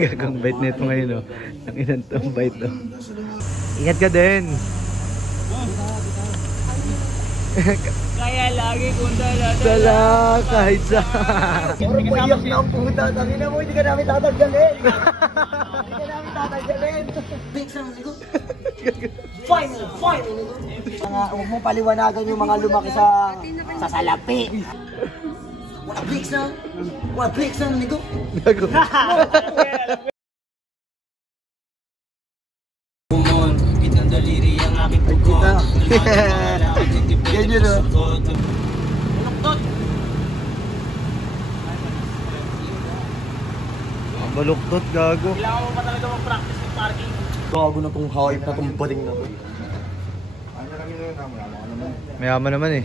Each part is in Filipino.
Gagawang bite nito ngayon, oh. Ang ilan tong bite, oh. Ingat ka din. Kaya lagi kung Dala kahit sa... Puro payak na ang puta. Tangina mo, hindi ka namin tataggalin. Hindi ka namin tataggalin. Thanks lang, Nico. Fine, Nico. Huwag mo paliwanagan yung mga lumaki sa salapi. Wala breaks na. Wala breaks na, Nico. Gago. daliri ang aking pugon. Ganyan o. Baluktot. Ang baluktot, gago. Kailangan mo pa talaga mag-practice ng parking. Gago na tong hype na tong bading na to. Mayaman naman eh.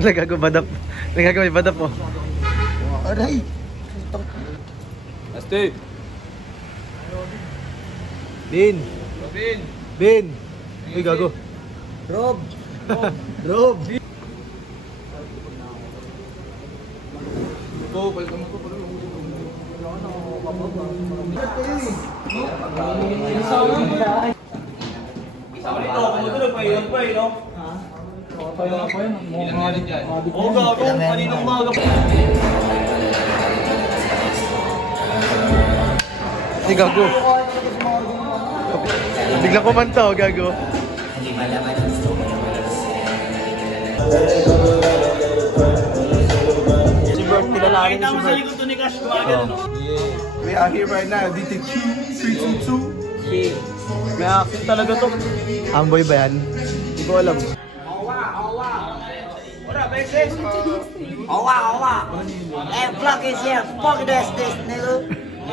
Nagago badap. Nagago may badap oh. Aray! Steve. Bin! Bin! Uy, gago. Rob! Rob! Kumutulog pa yun pa eh, no? Ilan nga rin dyan? Oo, gago. Kaninang maga pa. Ay, gago. Biglang kumanta oh, gago. Si Bert, kilalanin Nakita si mo sa Bert. likod to ni Cash. Gumagano, no? We are here right now, DTQ 322. May action talaga to. Amboy ba yan? Hindi ko alam. Wala, beses. Owa! Hey, block is here. Fuck this, nigga.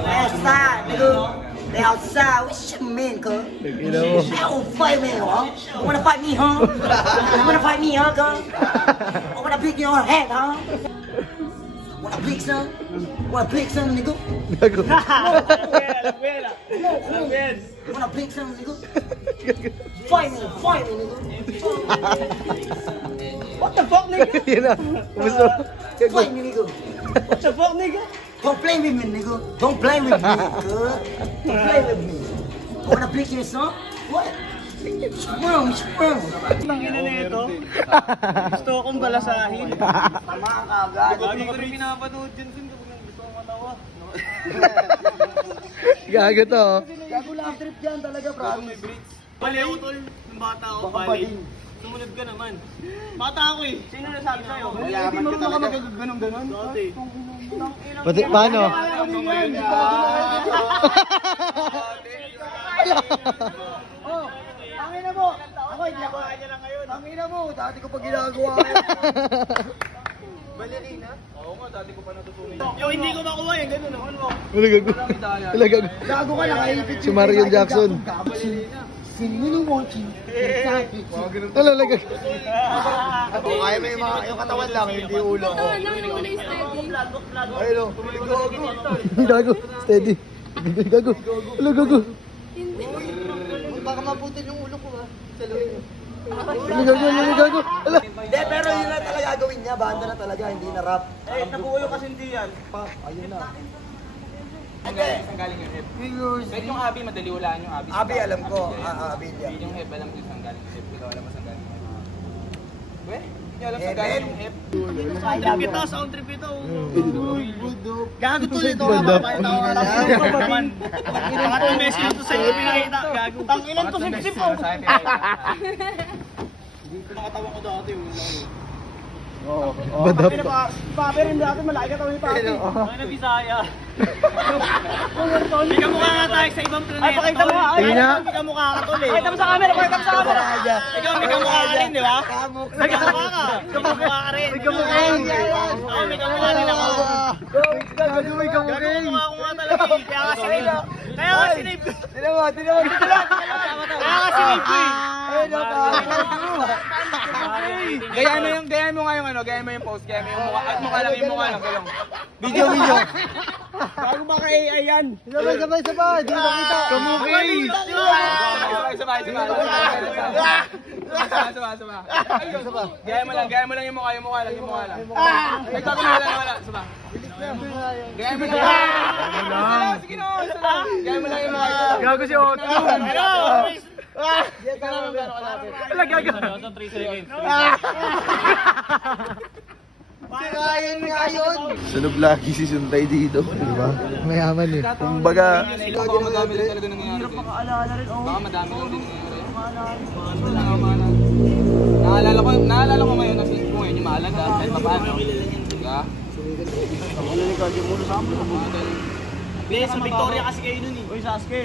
Outside, nigga. They outside. What you mean, cuz? Ina mo. Hey, who fight me, huh? You wanna fight me, huh? You wanna fight me, huh, cuz? I wanna pick your head, huh? Wanna pick some? Wanna pick some, nigga? Gago. Alam ko yan. Wanna pick some, nigga? Fight me, nigga. What the fuck, nigga? Yan na. Kumusta? Gago. Fight me, nigga. What the fuck, nigga? Don't play with me, nigga. Don't play with me, cuz. Don't play with me. Wanna pick your son? What? Sprung. Ang ina na ito. Gusto akong balasahin. Tama ka agad. Lagi ko rin pinapanood dyan sin kapag gusto akong matawa. Gago to oh. Gago lang trip yan talaga, promise. Bali ako tol, nung bata ako, Baka bali. bading. Sumunod ka naman. Bata ako eh. Sino nasabi sa'yo? Mayaman ka talaga. Ganun. Dati. Pati, paano? Oh, tangina mo. Ako hindi ako. Tangina mo, dati ko pa ginagawa. Balerina? Oo nga, dati ko pa natutunan. Yung hindi ko makuha yan, gano'n naman mo. Wala gago. Wala gago. Gago ka nakaipit. Si Mario Jackson. Sino mo si? Wala gago. Kaya may yung katawan lang, hindi ulo ko. Ayun o, Gago. Steady. Gago. Wala gago. baka mabutin yung ulo ko ha. Saluhin mo. Wala gago. Wala. Hindi, pero yun na talaga gagawin niya. Banda na talaga, hindi na rap. Eh, nabuo kasi hindi yan. Ayun na. Saan galing yung hip? Kahit yung abi, madali walaan yung abi. Abi alam ko. Abi niya. Yung hip, alam ko saan galing yung hip. Ikaw alam mo saan galing yung hip. Weh, hindi alam saan Hip, galing hip. yung hip. Trip ito, sound trip ito. Gago tuloy ito. Pakita ko nga lang. Naman. Mga 2 meses ito sa iyo pinakita. Gago. Tangilan to, sip-sip oh. Sa akin pinakita. Nakatawa ko dati. Badap. Paper hindi natin malaki katawan ni Papi. Ano na Bisaya? Hindi ka mukha nga tayo sa ibang planeta. Ay, pakita mo nga. Tingin niya. Hindi ka mukha ka tol eh. Pakita mo sa camera, pakita mo sa camera. Ikaw may kamukha ka rin, di ba? May kamukha ka. May kamukha ka rin. May kamukha ka rin. Ako may kamukha rin ako. Gago may kamukha Gago mukha ko nga talaga eh. Kaya nga sinave. Kaya nga sinave ko. Tinan mo. Kaya nga sinave ko eh. Gayahin mo nga yung ano, gayahin mo yung post, gayahin mo yung mukha, at mukha lang yung mukha lang, gulong. Video. Gago ba kay AI yan? Sabay. Di nakita. Sabay. Saba. Gaya mo lang yung mukha lang. Ay, bago na wala. Saba. Gaya mo lang. Sige na. Gaya mo lang yung mukha. Gago si Otto. Wala gago. 3 seconds. Ngayon. Sunog lagi si Suntay dito, di ba? Mayaman eh. Kumbaga, Baka madami lang talaga nangyayari. Baka madami lang din nangyayari. Naalala ko ngayon, nasa ko ngayon yung mahalaga, kahit pa paano. Diba? Sa Victoria kasi kayo nun eh. Uy, Sasuke.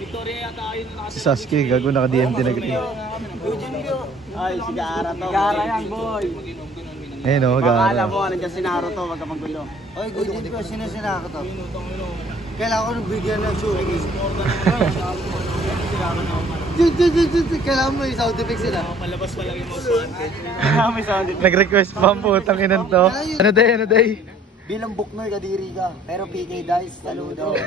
Victoria yata kayo nun Si Sasuke, gago naka-DMT na ganito. Ay, si Gara to. Gara yan, boy. Ayun o, Akala gago. mo, nandiyan si Naruto, wag ka magulo. Oy, good din ko. Sino sinaka to? Kailangan ko nagbigyan ng suki. Kailangan mo yung sound effects sila. Palabas pa lang yung most may sound. Nag-request pa ang putang inan to. Ano day? Bilang Buknoy, kadiri ka. Pero PK Dice, saludo.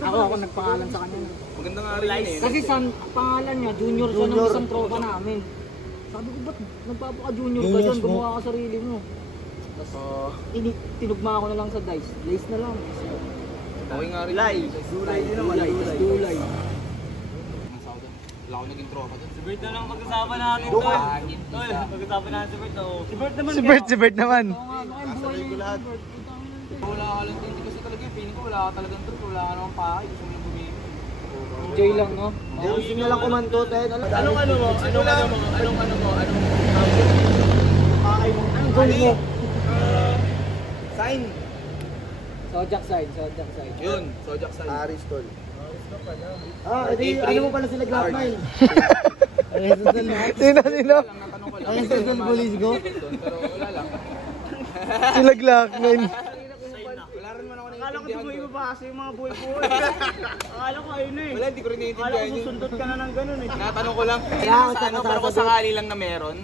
Ako nagpangalan sa kanya. Maganda nga rin yun eh. Kasi pangalan niya, junior siya ng isang tropa namin. Sabi ko, ba't nagpapaka-junior ka dyan? Gumawa ka sarili mo. Tapos, tinugma ako na lang sa dice. Dice na lang. Okay nga rin. Dulay din naman. Dulay. Wala ako naging tropa dun. Si Bert na lang pag-usapan natin. Tol, pag-usapan natin si Bert. Si Bert naman. Si Bert naman. Wala ka lang din kasi talaga yung feeling ko wala ka talagang truth. Wala ka namang pakay. Gusto mo lang bumili. Enjoy lang, no? Gusto nyo lang kumantot eh. Anong ano mo? Anong goal mo? Sign. Zodiac sign. Yun. Zodiac sign. Aristol. Edi ano mo pala sila Glock 9? Sino? Ang Aristol Police ko? Pero wala lang. Sila Glock 9. Wala rin man ako Akala ko naiintindihan tuloy doon. mo ba kasi yung mga buhay-buhay. Akala ko ayun eh. Wala, hindi ko rin Akala naiintindihan ko yun. susundot ka na ng ganun eh. Natanong ko lang. Kaya ako Sa ano, sa pero kung sasagot. sakali lang na meron.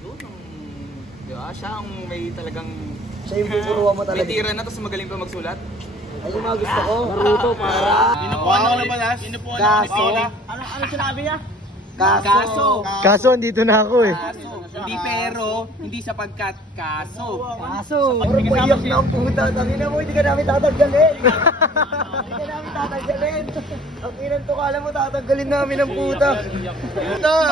Doon ang... Di ba? Siya ang may talagang... Siya yung pupuruan mo May talaga. tira na tapos magaling pa magsulat. Ay, yung mga gusto ko. Naruto, para. Inupuan ako na balas. Inupuan ako ni Pauli. Ano sinabi niya? Kaso andito na ako eh. Hindi pero, hindi sapagkat kaso. Puro payak na ang puta. Tangina mo, hindi ka namin tatanggalin. Hindi ka namin tatanggalin. Ang inan to, kala mo tatanggalin namin ang puta.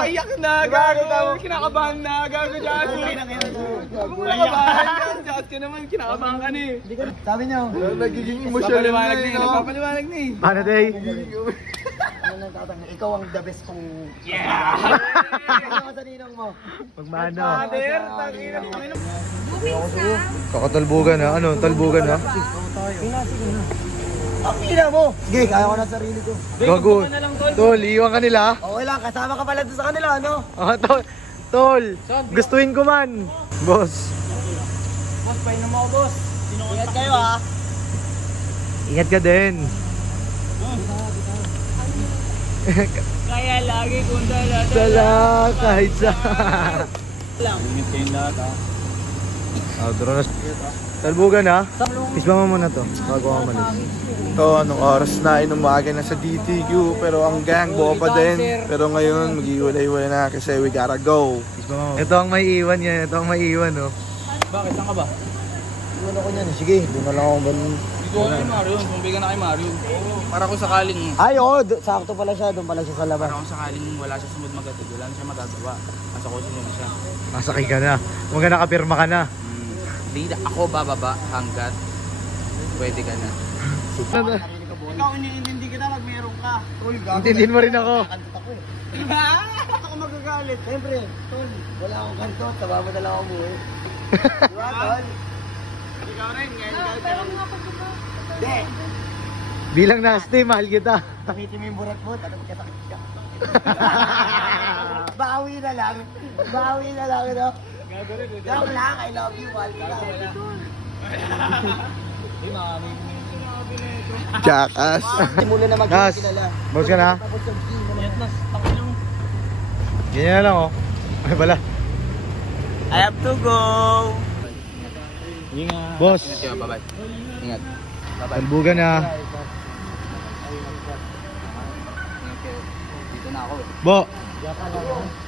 Iyak na, gago. Kinakabahan na, gago dyan. Kinakabahan dyan. Dyan ka naman, kinakabahan ka na eh. Sabi niyo, nagiging emotional Papaliwanag na eh. Papaliwanag na eh. Paano day? ano nang tatanggal? Ikaw ang the best kong... Yeah! Ano sa ninong mo? Pagmano? Father, tangina mo. Kakatalbugan ha? Ano? Talbugan ha? Ang ina mo! Sige, kaya ko na sarili ko. Gago. Tol, iiwan ka nila? Okay lang, kasama ka pala doon sa kanila, ano? Tol, gustuin ko man. Boss. Boss, painom ako boss. Ingat kayo ah. Ingat ka din. Kaya lagi kung dala-dala. Sala kahit sa... Ingat kayong lahat ah. Outro na. Talbugan ha? Isba mo muna to bago ako malis. ito, anong oras na, inumaga na sa DTQ, pero ang gang buo pa din. Pero ngayon, mag-iwalay-iwalay na kasi we gotta go. Isba mo. Ito ang may iwan yan. Ito ang may iwan oh. Bakit? Saan ka ba? Ano ko niyan? Sige, doon na lang ako Dito ako kay Mario. Bumbigan na kay Mario. Para kung sakaling... Ay, oo, sakto pala siya. Doon pala siya sa labas. Para kung sakaling wala siya sa mood magatid, wala na siya magagawa. Nasa kotse na siya. Masakay ka na. Huwag ka nakapirma ka na. Hindi ako bababa hanggat pwede ka na. Ikaw iniintindi kita pag meron ka. Intindihin mo rin ako. Diba? Ako magagalit. Siyempre, tol, wala akong kanto. Taba mo na lang ako buhay. Diba, tol? Ikaw rin, ngayon ikaw. Hindi. Bilang nasty, mahal kita. Takitin mo yung burat mo, tatapos ka sakit ka. Bawi na lang. Bawi na lang, no? Joke lang, I love you, mahal kita. Jackass. Simula na Gas. magkakilala. Boss ka na? Tapos yung team mo na. Ganyan na lang oh. Ay bala. I have to go. Boss, Ingat kayo, bye-bye. Ingat. Bye-bye. talbugan na. Dito na ako eh. Bo! Diyan ka lang.